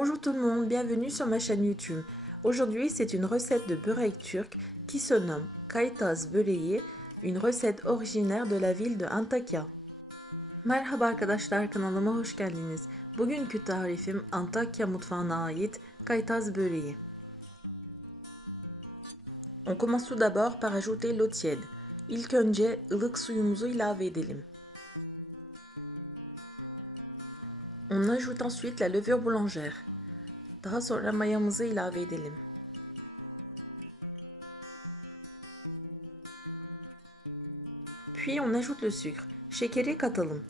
Bonjour tout le monde, bienvenue sur ma chaîne YouTube. Aujourd'hui, c'est une recette de börek turc qui se nomme Kaytaz böreği, une recette originaire de la ville de Antakya. Merhaba arkadaşlar, kanalıma hoş geldiniz. Bugünkü tarifim Antakya mutfağına ait Kaytaz böreği. On commence tout d'abord par ajouter l'eau tiède. İlk önce ılık suyumuzu ilave edelim. On ajoute ensuite la levure boulangère. Daha sonra mayamızı ilave edelim. Puis on ajoute le sucre. Şekeri katalım.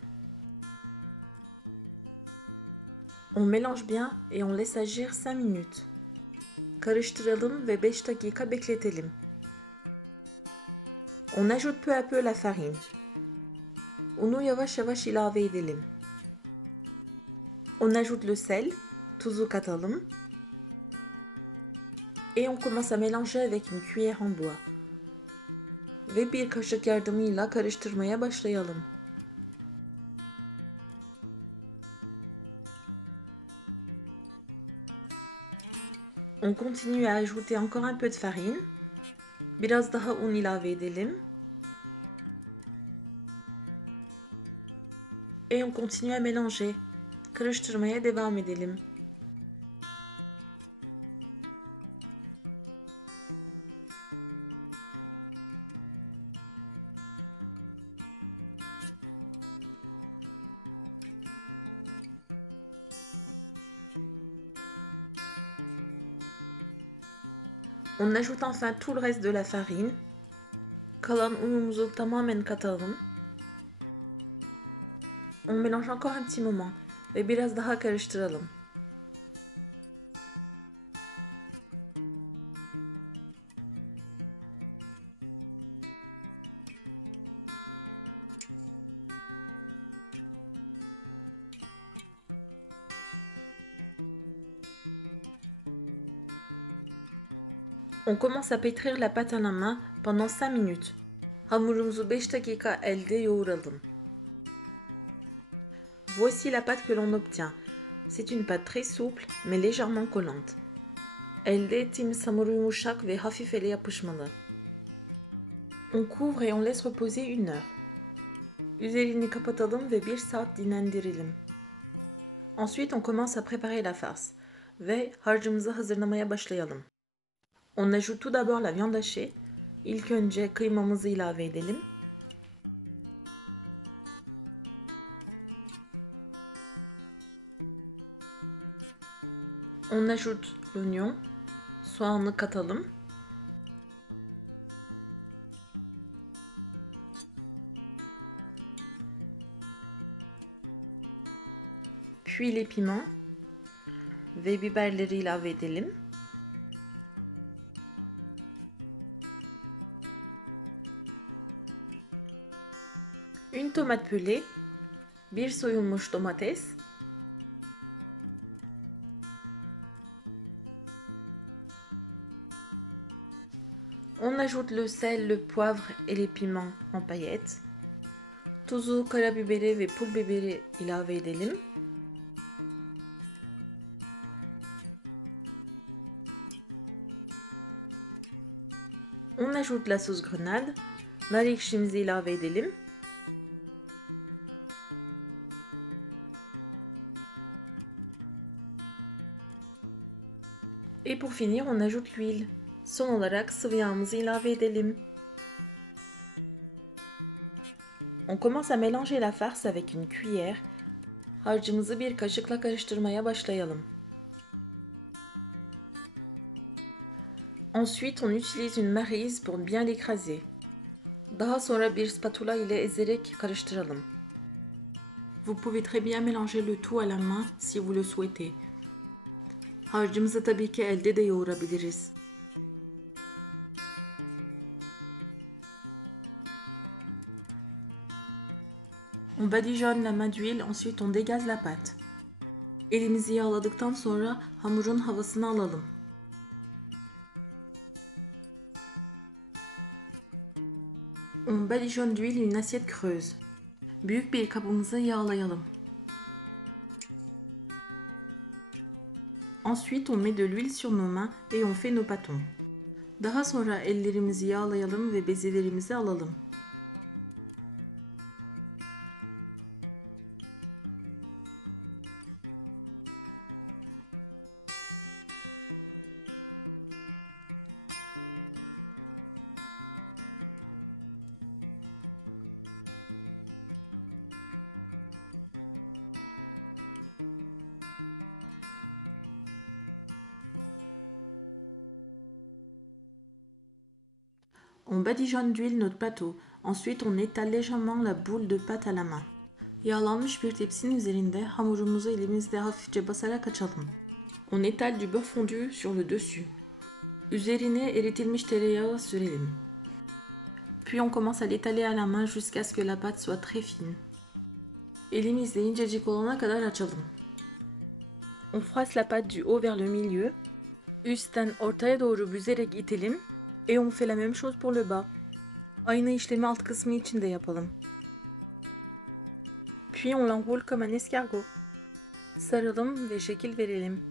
On mélange bien et on laisse agir 5 minutes. Karıştıralım ve 5 dakika bekletelim. On ajoute peu à peu la farine. Unu yavaş yavaş ilave edelim. On ajoute le sel, tuzu katalım. Et on commence à mélanger avec une cuillère en bois. Ve bir kaşık yardımıyla karıştırmaya başlayalım. On continue à ajouter encore un peu de farine. Biraz daha un ilave edelim. Et on continue à mélanger. Karıştırmaya devam edelim. On ajoute enfin tout le reste de la farine. Kalan unumuzu tamamen katalım. On mélange encore un petit moment ve biraz daha karıştıralım. On commence à pétrir la pâte à la main pendant 5 minutes. Hamurumuzu 5 dakika elde yoğuralım. Voici la pâte que l'on obtient. C'est une pâte très souple mais légèrement collante. Elde ettiğimiz hamur yumuşak ve hafif ele yapışmalı. On couvre et on laisse reposer 1 heure. Üzerini kapatalım ve 1 saat dinlendirelim. Ensuite on commence à préparer la farce ve harcımızı hazırlamaya başlayalım. On ajoute tout d'abord la viande hachée. İlk önce kıymamızı ilave edelim. On ajoute l'oignon. Soğanı katalım. Puis les piments ve biberleri ilave edelim. Une tomate pelée, bir soyulmuş domates, on ajoute le sel, le poivre et les piments en paillettes. Tuzu, karabiberi ve pul biberi ilave edelim. On ajoute la sauce grenade. Nar ekşimizi ilave edelim. Et pour finir, on ajoute l'huile. Son olarak sıvı yağımızı ilave edelim. On commence à mélanger la farce avec une cuillère. Harcımızı bir kaşıkla karıştırmaya başlayalım. Ensuite, on utilise une maryse pour bien l'écraser. Daha sonra bir spatula ile ezerek karıştıralım. Vous pouvez très bien mélanger le tout à la main si vous le souhaitez. Harcımızı tabii ki elde de yoğurabiliriz. On badigeonne la main d'huile, ensuite on dégaze la pâte. Elimizi yağladıktan sonra hamurun havasını alalım. On badigeonne d'huile une assiette creuse. Büyük bir kabımızı yağlayalım. Ensuite, on met de l'huile sur nos mains et on fait nos pâtons. Daha sonra ellerimizi yağlayalım ve bezelerimizi alalım. On badigeonne d'huile notre plateau. Ensuite, on étale légèrement la boule de pâte à la main. Yağlanmış bir tepsinin üzerinde hamurumuzu elimizle hafifçe basarak açalım. On étale du beurre fondu sur le dessus. Üzerine eritilmiş tereyağı sürelim. Puis on commence à l'étaler à la main jusqu'à ce que la pâte soit très fine. Elimizle incecik olana kadar açalım. On froisse la pâte du haut vers le milieu. Üstten ortaya doğru büzerek itelim. Et on fait la même chose pour le bas. Aynı işlemi alt kısmı için de yapalım. Puis on l'enroule comme un escargot. Saralım ve şekil verelim.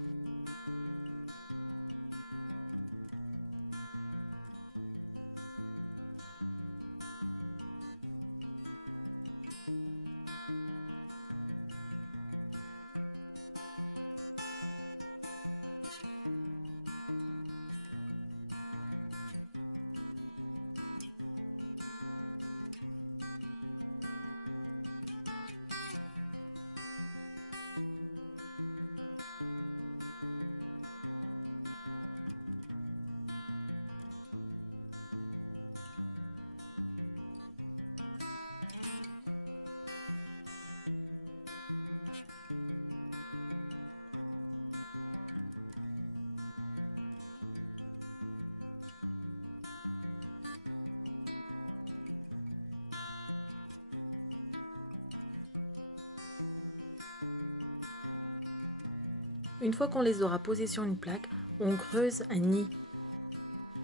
Une fois qu'on les aura posés sur une plaque, on creuse un nid.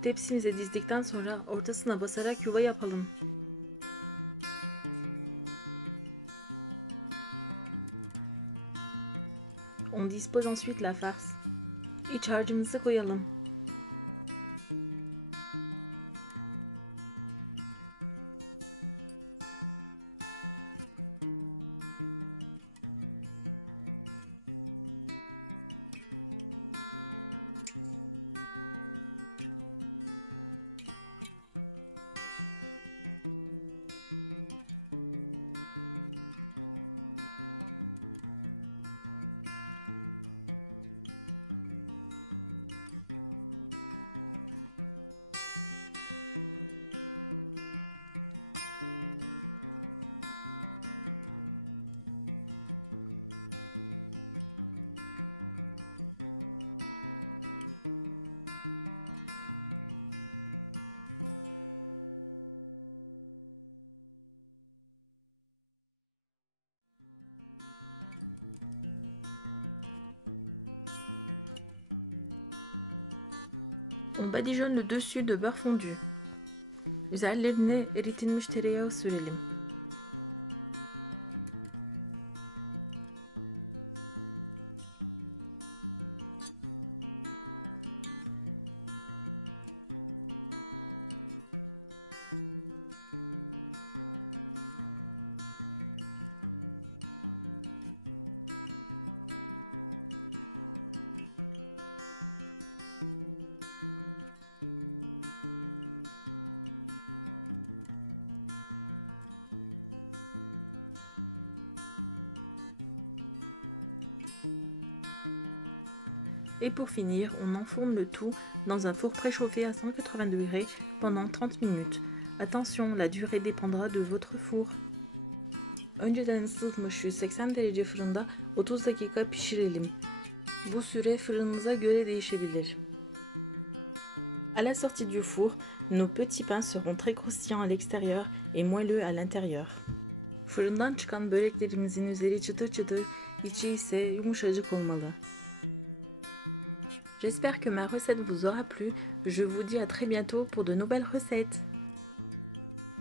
Tepsimize dizdikten sonra ortasına basarak yuva yapalım. On dispose ensuite la farce. İç harcımızı koyalım. On badigeonne le dessus de beurre fondu. Üzerlerine eritilmiş tereyağı sürelim. Et pour finir, on enfourne le tout dans un four préchauffé à 180 degrés pendant 30 minutes. Attention, la durée dépendra de votre four. Önceden ısıtılmış 180 derece fırında 30 dakika pişirelim. Bu süre fırınınıza göre değişebilir. À la sortie du four, nos petits pains seront très croustillants à l'extérieur et moelleux à l'intérieur. Fırından çıkan böreklerimizin üzeri çıtır çıtır, içi ise yumuşacık olmalı. J'espère que ma recette vous aura plu. Je vous dis à très bientôt pour de nouvelles recettes.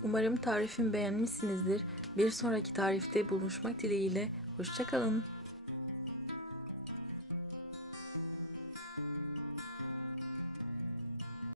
Umarım tarifimi beğenmişsinizdir. Bir sonraki tarifte buluşmak dileğiyle. Hoşça kalın.